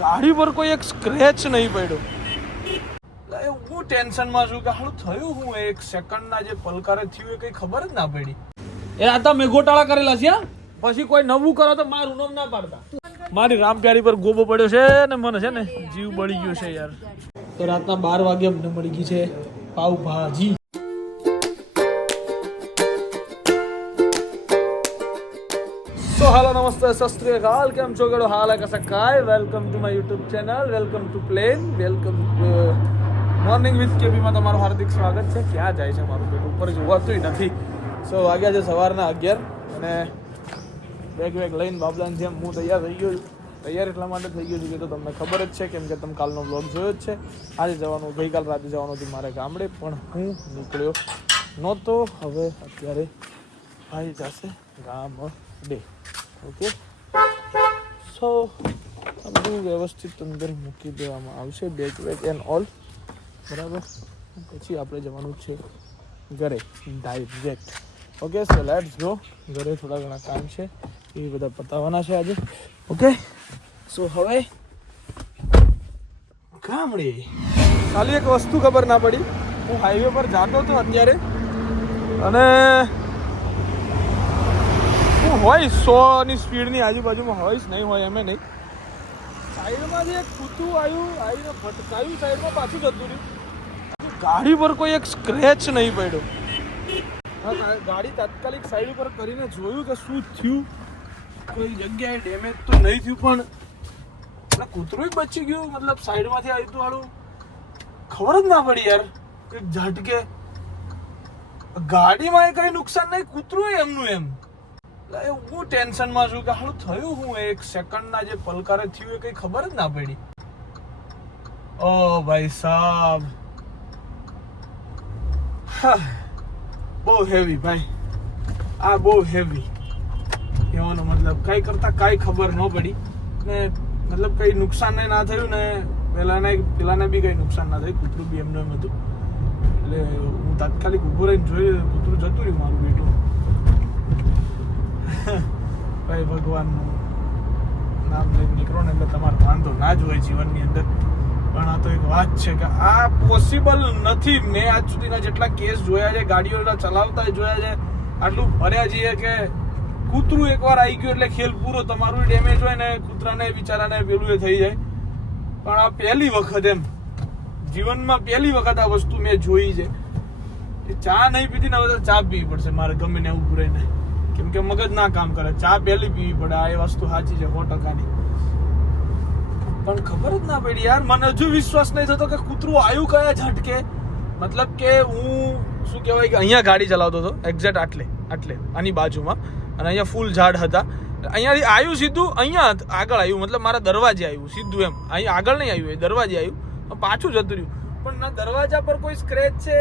ગાડી પર કોઈ એક સ્ક્રેચ નહીં પડ્યો. હું ટેન્શનમાં છું કે હાલ, થયું હું એક સેકન્ડના જે પલકારે થયું એ કઈ ખબર જ ના પડી. એ આ મેં ગોટાળા કરેલા છે પછી કોઈ નવું કરો તો મારું નામ ના પાડતા. મારી રામપ્યારી પર ગોબો પડ્યો છે ને મને છે ને, જીવ બળી ગયો છે યાર. તો રાતના બાર વાગે અમને મળી ગઈ છે પાવ સો હાલો નમસ્તે સસ્ત્રી કાલ કેમ છો ગળો હાલ કસા કાય welcome to my YouTube channel welcome to plane welcome morning with કેબીમાં તમારું હાર્દિક સ્વાગત છે. ક્યાં જાય છે મારું પેટ? ઉપર જોવાતું નથી. સો વાગ્યા છે સવારના અગિયાર અને બેગ બેગ લઈને બાબલાની જેમ હું તૈયાર થઈ ગયો તૈયાર એટલા માટે થઈ ગયો છું કે તો તમને ખબર જ છે કેમ કે તમે કાલનો બ્લોગ જોયો જ છે. આજે જવાનું, ગઈકાલ રાતે જવાનું હતું મારે ગામડે, પણ હું નીકળ્યો નહોતો. હવે અત્યારે ભાઈ જશે ગામડે ઓકે સો આ બધું વ્યવસ્થિત અંદર મૂકી દેવામાં આવશે બેગ વેગ એન્ડ ઓલ બરાબર? પછી આપણે જવાનું છે ઘરે direct okay so let's go ઘરે થોડા ઘણા કામ છે, એ બધા પતાવવાના છે આજે. ઓકે સો હવે ગામડે. ખાલી એક વસ્તુ ખબર ના પડી. હું હાઈવે પર જાતો હતો અત્યારે. અને હું હોઈશ સોની સ્પીડની આજુબાજુમાં હોઈશ નહીં હોય એમે નહીં. સાઈડમાંથી એક કૂતું આવ્યું, આવીને ભટકાયું, સાઈડમાં પાછું જતું રહ્યું. ગાડી પર કોઈ એક સ્ક્રેચ નહીં પડ્યો. ગાડી તાત્કાલિક સાઈડ ઉપર કરીને જોયું કે શું થયું. કોઈ જગ્યાએ ડેમેજ તો નહીં થયું, પણ કૂતરું બચી ગયું, મતલબ સાઈડમાંથી આવ્યું વાળું ખબર જ ના પડી યાર કે ઝટકે. ગાડીમાં કઈ નુકસાન નહીં, કૂતરું એમનું એમ. એટલે હું ટેન્શનમાં છું કે હાલ, થયું હું એક સેકન્ડના જે પલકારે થયું એ કઈ ખબર જ ના પડી. ઓ ભાઈ સાહેબ બહુ હેવી ભાઈ. આ બહુ હેવી કહેવાનો મતલબ કઈ કરતા કાંઈ ખબર ન પડી. ને મતલબ કઈ નુકસાન ના થયું ને પેલાને પેલાને બી કઈ નુકસાન ના થયું, કૂતરું બી એમનું એમ હતું. એટલે હું તાત્કાલિક ઊભો રહીને જોઈ કૂતરું જતું રહ્યું મારું બેટું. ભાઈ ભગવાનનું નામ લઈને નીકળો ને એટલે તમારે વાંધો ના જ હોય જીવનની અંદર. પણ આ તો એક વાત છે કે આ પોસિબલ નથી. મેં આજ સુધીના જેટલા કેસ જોયા છે, ગાડીઓ ચલાવતા જોયા છે. આટલું ભર્યા છીએ કે કૂતરું એકવાર આવી ગયું એટલે ખેલ પૂરો તમારું ડેમેજ હોય ને કૂતરાને, બિચારાને પેલું એ થઈ જાય. પણ આ પહેલી વખત એમ. જીવનમાં પહેલી વખત આ વસ્તુ મેં જોઈ છે. ચા નહીં પીધી ને હવે ચા પીવી પડશે. મારે ગમે ને ઉભું રહીને. કેમ કે મગજ ના કામ કરે. ચા પહેલી પીવી પડે, આ એ વસ્તુ સાચી છે સો ટકાની પણ ખબર જ ના પડી યાર, મને હજુ વિશ્વાસ નહીં થતો કે કૂતરું આવ્યું કયા ઝટકે. મતલબ કે હું શું કહેવાય કે અહીંયા ગાડી ચલાવતો હતો એક્ઝેક્ટ આટલે આટલે, આની બાજુમાં. અને અહીંયા ફૂલ ઝાડ હતા. અહીંયાથી આવ્યું સીધું, અહીંયા આગળ આવ્યું મતલબ મારા દરવાજે આવ્યું સીધું એમ. અહીં આગળ નહીં આવ્યું એ દરવાજે આવ્યું પાછું જતું રહ્યું. પણ ના, દરવાજા પર કોઈ સ્ક્રેચ છે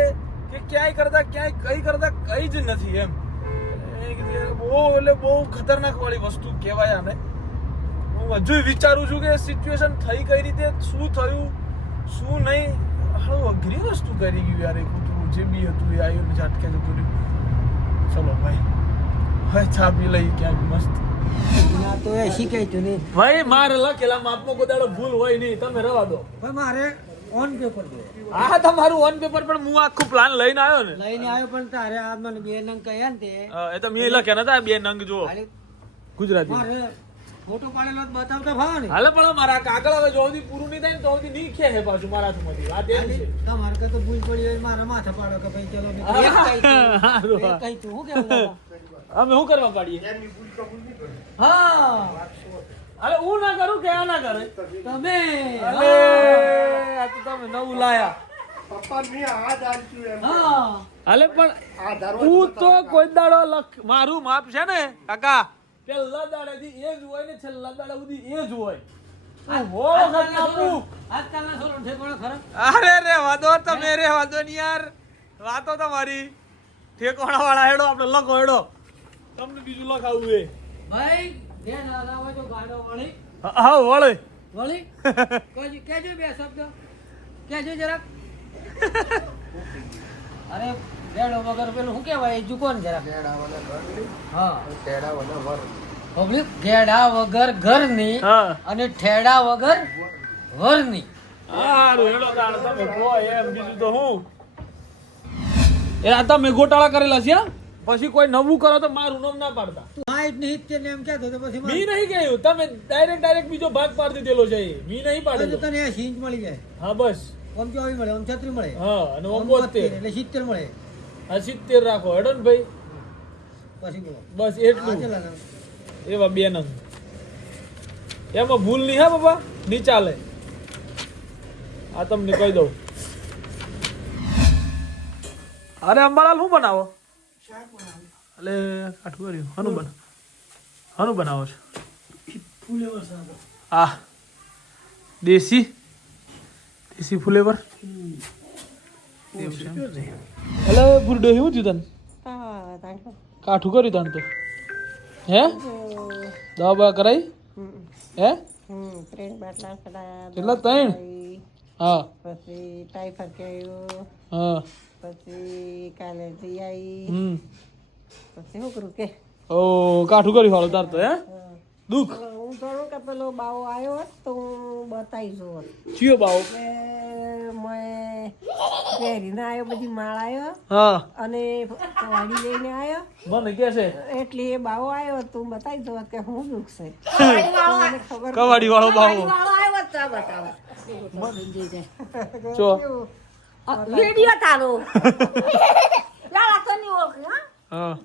કે ક્યાંય કરતા, ક્યાંય કઈ કરતા કઈ જ નથી એમ. બહુ એટલે બહુ ખતરનાક વાળી વસ્તુ કહેવાય આને. હું હજુ વિચારું છું કે સિચ્યુએશન થઈ કઈ રીતે શું થયું શું નહીં. હાલો અઘરી વસ્તુ કરી ગયું યાર એ કૂતરું જે બી હતું એ આવ્યું ઝાટકે જતું રહ્યું. ચલો ભાઈ. હવે ચા પી લઈ ક્યાંક મસ્ત. ભાઈ મારે લખેલા માપમાં કોદાડો ભૂલ હોય નહીં. તમે રવા દો. ભાઈ મારે ઓન પેપર આ તમારું ઓન પેપર પણ હું આખું પ્લાન લઈને આવ્યો ને. લઈને આવ્યો પણ તારે આ મને બે નંગ કહ્યા ને તે. એ તો મેં લખ્યા નતા બે નંગ જો ગુજરાતી. મારે ફોટો પાડેલો જ બતાવતા ભાવ ને. હાલે પણ મારા કાગળ હવે જો સુધી પૂરું નહીં થાય ને તો સુધી નહીં ખે હે પાછું મારા હાથમાંથી. વાત એમ છે. તમારે કે તો ભૂલ પડી હોય મારા માથા પાડો કે ભાઈ ચલો એક કહી તું. હું લાગે? અમે શું કરવા પાડીએ? હા. અરે હું ના કરું કે આ ના કરે? તમે અરે આ તો તમે નવું લાયા. હા. હાલે પણ હું તો કોઈ દાડો લખ મારું માપ છે ને કાકા? પેલા દાડેથી એ જ હોય ને છેલ્લા દાડા સુધી એ જ હોય. અરે રે વાદો તમે રે વાદો ની યાર. વાતો તમારી. ઠેકોણા વાળા હેડો આપણે લખો હેડો. તમને બીજું લખાવું એ ભાઈ હા વળે. વળી? કહેજો કહેજો બે શબ્દ. કહેજો જરાક. અરે બેડો વગર પેલું શું કહેવાય? જુકો ને જરાક. હા. પબ્લિક ઘેડા વગર ઘરની હા. અને ઠેડા વગર વરની. હારું તમે કહો એમ બીજું તો હું. એ આ તમે ગોટાળા કરેલા છે હા? પછી કોઈ નવું કરો તો મારું નામ ના પાડતા. હાઈટ હા હિત ને એમ કે તો પછી મી નહીં ગયું તમે ડાયરેક્ટ ડાયરેક્ટ બીજો ભાગ પાડી દીધેલો છે. મી નહીં તો તને એસી ઇંચ મળી જાય. હા બસ. ઓમ ચોવીસ મળે ઓમ છત્રી મળે. હા અને ઓમ બોતેર બોતેર એટલે સિત્તેર મળે. હા સિત્તેર રાખો. હેડો ને ભાઈ? પછી બોલો. બસ એટલું. એવા બે નંગ. એમાં ભૂલ નહીં હા બાબા નહીં ચાલે. આ તમને કહી દઉં. અરે અંબાલાલ શું બનાવો? એટલે કાઠું કર્યું. હનું બન. હનુ બનાવો છો. હા દેશી? દેશી ફુલેવર? એટલે બુરડો એવું થયું તને? કાઠું કર્યું તને તો? હે? દવા બવા કરાઈ? હે? કેટલા? ત્રણ? હા. પછી ટાઈફર આવ્યો હા. પછી કાલે જઈ આવી હમ. પછી શું કરું કે? ઓ કાઠું કર્યું ફાળો તાર તો હે? દુઃખ. હું જોઉં કે પેલો બાવો આવ્યો હોત તો હું બતાવી જોઉં ચિયો બાવો? કે મેં પહેરીને આવ્યો બધી માળ આવ્યો હા. અને વાડી લઈને આવ્યો મને કે છે. એટલે એ બાવો આવ્યો તો હું બતાવી દઉં કે હું દુઃખ છે. ખબર કવાડી વાળો બાવો. આવ્યો તો આ બતાવો. જો. વિડિયો તારો. લાલા કોની ઓળખ હા? હા.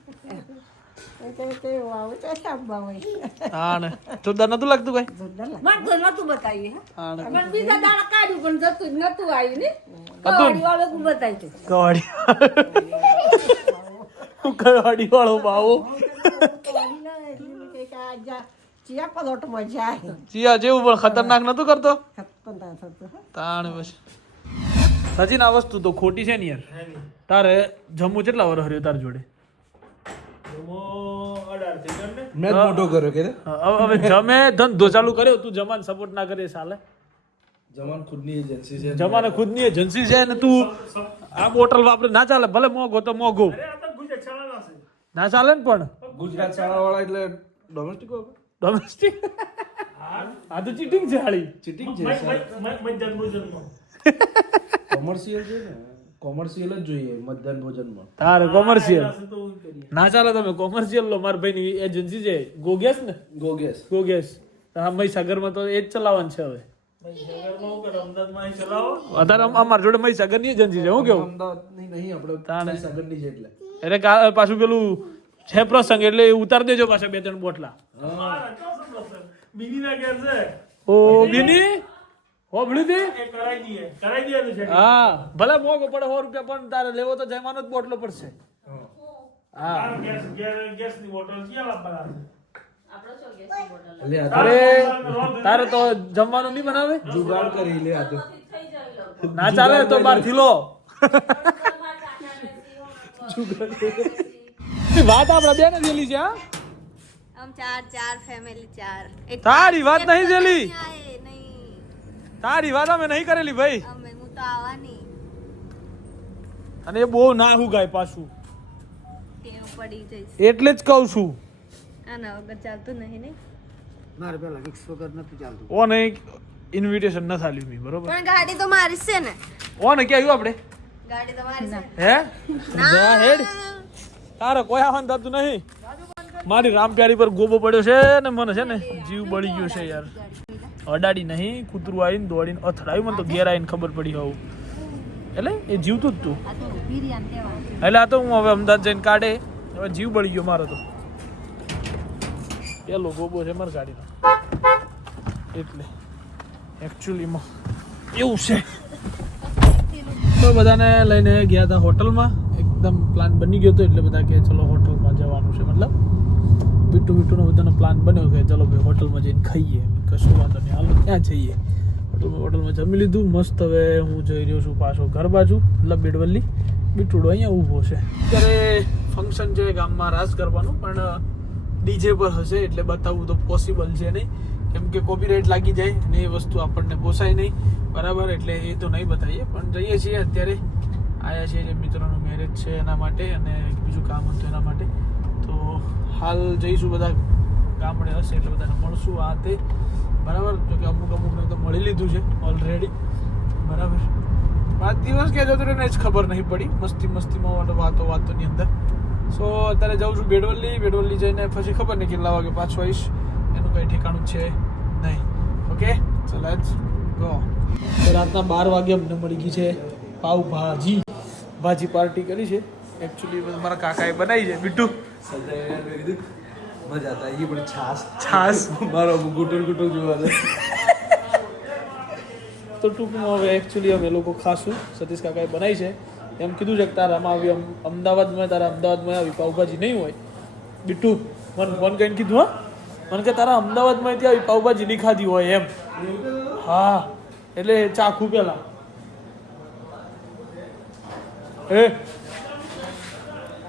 તો ને જોરદાર નતું લાગતું કઈ મને તો નતું બતાવ્યું હા? મને બીજા દાડા કાઢ્યું પણ જતું જ નતું આવ્યું ને? કવાડી વાળો બતાવ્યું કવાડી કવાડી વાળો બાવો ચિયા જેવું પણ ખતરનાક નતું કરતો? તાણ પછી સચિન આ વસ્તુ તો ખોટી છે ને યાર. તારે જમ્મુ કેટલા વર્ષ હર્યું તાર જોડે? મેં મોટો કર્યો કે હવે હવે જમે ધંધો ચાલુ કર્યો? તું જમાન સપોર્ટ ના કરે જમાન ખુદની એજન્સી છે જમાને ખુદની એજન્સી છે ને તું આ બોટલ વાપરે. ના ચાલે ભલે મોંઘો તો મોંઘો. ના ચાલે ને પણ. ગુજરાત શાળા વાળા એટલે ડોમેસ્ટિક ડોમેસ્ટિક આ તો ચીટિંગ છે હાળી. ચીટિંગ છે કોમર્શિયલ છે ને કોમર્શિયલ જ જોઈએ મધ્યાહન ભોજનમાં તારે કોમર્શિયલ ના ચાલે તમે કોમર્શિયલ લો. મારા ભાઈની એજન્સી છે ગોગેસ ને? ગોગેસ. ગોગેસ. હા મહીસાગરમાં તો એ જ ચલાવવાનું છે હવે. અત્યારે અમ- અમારા જોડે મહીસાગરની એજન્સી છે હું કેવું? નહીં આપણે તાણે. સાગરની છે એટલે. એટલે પાછું પેલું છે પ્રસંગ એટલે ઉતાર દેજો પાછા બે ત્રણ બોટલા. ઓ બીની? હોભળી હતી હા ભલે મોગો પડે 100 રૂપિયા પણ તારે લેવો તો જયમાનો જ બોટલો પડશે. હા. એટલે આ અરે તારે તો જમવાનું નહીં બનાવે? જુગાડ કરી લે આ તો. ના ચાલે તો બારથી લો વાત આપડે બે ને જેલી છે હા? हम चार चार फैमिली चार एक તારી વાત નહીં જેલી नहीं आए नहीं તારી વાત અમે નહીં કરેલી ભાઈ અમે હું તો આવા નહીં અને એ બહુ ના હું ગાય પાછું ટેવ પડી જઈશ એટલે જ કહું છું આના વગર ચાલતું નહીં ને મારે પેલા વિક્સ વગર નતું ચાલતું ઓ ને ઇન્વિટેશન ન થાલ્યું મી બરોબર પણ ગાડી તો મારી જ છે ને ઓ ને ક્યાં આવ્યું આપણે ગાડી તો મારી છે હે જા હેડ તારે કોઈ આવવાનું થતું નહીં મારી રામપ્યારી પર ગોબો પડ્યો છે ને મને છે ને જીવ બળી ગયો છે યાર. અડાડી નહીં કૂતરું આવીને દોડીને અથડાયું. મને તો ઘેર આવીને ખબર પડી હોવું એટલે એ જીવતું જ તું. એટલે આ તો હું હવે અમદાવાદ જઈને કાઢે. હવે જીવ બળી ગયો મારો તો. પેલો ગોબો છે મારી ગાડીનો. એટલે એકચ્યુઅલીમાં એવું છે. તો બધાને લઈને ગયા હતા હોટલમાં. એકદમ પ્લાન બની ગયો હતો એટલે બધા કે ચલો હોટલમાં જવાનું છે મતલબ. બીટુ બીટુનો બધાનો પ્લાન બન્યો કે ચલો ભાઈ હોટલમાં જઈને ખાઈએ. કશું વાંધો નહીં, હાલો ક્યાં જઈએ. હોટલમાં હોટલમાં જમી લીધું, મસ્ત હવે હું જઈ રહ્યો છું પાછો ઘર બાજુ, મતલબ બેડવલ્લી. બીટુડો અહીંયા ઊભો છે. અત્યારે ફંક્શન છે ગામમાં રાસ કરવાનું પણ ડીજે પર હશે, એટલે બતાવવું તો પોસિબલ છે નહીં. કેમ કે કોપીરાઇટ લાગી જાય ને એ વસ્તુ આપણને પોસાય નહીં. બરાબર, એટલે એ તો નહીં બતાવીએ. પણ જઈએ છીએ અત્યારે. આવ્યા છીએ જે મિત્રોનું મેરેજ છે એના માટે અને બીજું કામ હતું એના માટે. તો હાલ જઈશું બધા ગામડે હશે એટલે બધાને મળશું આ તે. બરાબર? જો કે અમુક અમુકને તો મળી લીધું છે ઓલરેડી બરાબર? પાંચ દિવસ ક્યાં જતો રહ્યો જ ખબર નહીં પડી. મસ્તી મસ્તીમાં વાતો વાતો વાતોની અંદર. સો અત્યારે જાઉં છું બેડવલ્લી. બેડવલ્લી જઈને પછી ખબર નહીં કેટલા વાગે પાછો આવીશ. એનું કંઈ ઠેકાણું છે નહીં. ઓકે ચલો લેટ્સ ગો રાતના બાર વાગે અમને મળી ગઈ છે પાવ ભાજી ભાજી પાર્ટી કરી છે. એકચ્યુઅલી મારા કાકાએ બનાવી છે. બીટુ મજા હતા એ પણ છાસ. છાસ મારો ગુટુર ગુટુર જોવા દે. તો ટૂંકમાં હવે એકચ્યુઅલી અમે લોકો ખાશું. સતીશ કાકાએ બનાવી છે. એમ કીધું છે કે તારામાં આવી અમદાવાદમાં તારા અમદાવાદમાં આવી પાઉભાજી નહીં હોય. બીટુ મન ફોન કરીને કીધું હા? મને કે તારા અમદાવાદમાં ત્યાં આવી પાઉભાજી નહીં ખાધી હોય એમ. હા. એટલે ચાખું પેલા. એ.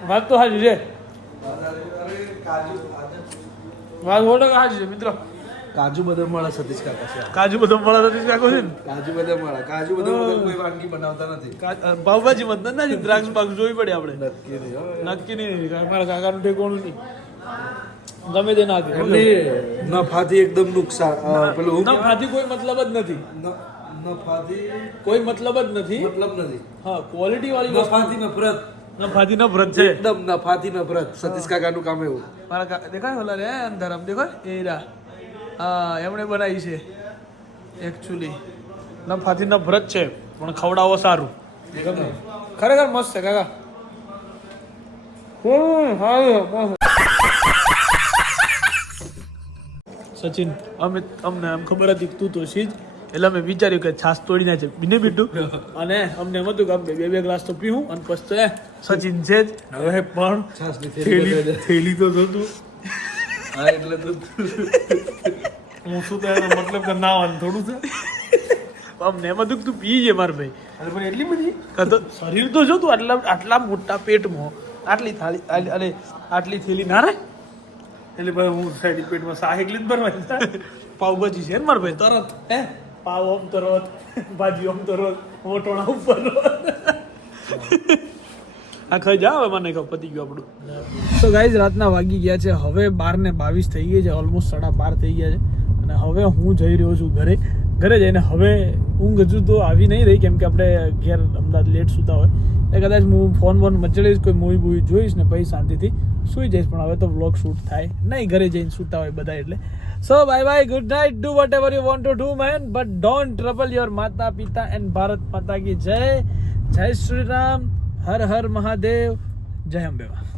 વાત તો હાજી છે. વાત બોલો ટકા છે મિત્ર. કાજુ બદામ વાળા સતીશ કાકા છે. કાજુ બદામ વાળા સતીશ કાકો છે ને? કાજુ બદામ વાળા. કાજુ બદામ વગર કોઈ વાનગી બનાવતા નથી. પાવભાજી મત નથી નાખી? દ્રાક્ષ બાક્ષ જોવી પડે આપણે. નક્કી નહીં નક્કી નહીં મારા કાકાનું ઠેકોણું નહીં. ગમે તે નાખે. એટલે નફાથી એકદમ નુકસાન પેલું નફાથી કોઈ મતલબ જ નથી. નફાથી કોઈ મતલબ જ નથી. મતલબ નથી. હા ક્વોલિટી વાળી નફાથી નફરત. નફાથી નફરત છે. એકદમ નફાથી નફરત. સતીશ કાકાનું કામ એવું. મારા દેખાય ઓલા રે અંધારામ દેખાય એ રા હા એમણે બનાવી છે એકચ્યુઅલી નફાથી નફરત છે પણ ખવડાવો સારું. ખરેખર મસ્ત છે કાકા. હમ હા સચિન અમે અમને આમ ખબર હતી તું તો સી જ એટલે અમે વિચાર્યું કે છાસ તોડી નાખે બીને બીટું. અને અમને એમ હતું કે અમે બે બે ગ્લાસ તો પીવું અને પછી તો એ સચિન છે જ. હવે પણ થેલી તો જોતું. હા એટલે તો હું શું તો એનો મતલબ કે ના વાન થોડું છે. અમને એમ હતું કે તું પી છે મારે ભાઈ. અરે પણ એટલી બધી? તો શરીર તો જો તું આટલા આટલા મોટા પેટમાં આટલી થાળી અરે આટલી થેલી ના રે એટલે ભાઈ હું સાઈડ પેટમાં સાહેક લીધ ભરવા પાવભાજી છે ને મારે ભાઈ તરત હે? પાવ આમ તરત ભાજી આમ તરત વટોણા ઉપર આ ખાઈ જા હવે મને ખબર પતી ગયું આપણું. તો ગાઈઝ રાતના વાગી ગયા છે. હવે બાર ને બાવીસ થઈ ગઈ છે. ઓલમોસ્ટ સાડા બાર થઈ ગયા છે. અને હવે હું જઈ રહ્યો છું ઘરે. ઘરે જઈને હવે ઊંઘ હજુ તો આવી નહીં રહી, કેમ કે આપણે ઘેર અમદાવાદ લેટ સૂતા હોય. એટલે કદાચ હું ફોન વોન મચડીશ કોઈ મૂવી બૂવી જોઈશ ને પછી શાંતિથી સૂઈ જઈશ, પણ હવે તો વ્લોગ શૂટ થાય નહીં, ઘરે જઈને સૂતા હોય બધા એટલે. So bye bye good night do whatever you want to do man but don't trouble your માતા પિતા એન્ડ ભારત માતા કી. જય જય શ્રી રામ, હર હર મહાદેવ, જય અંબેવા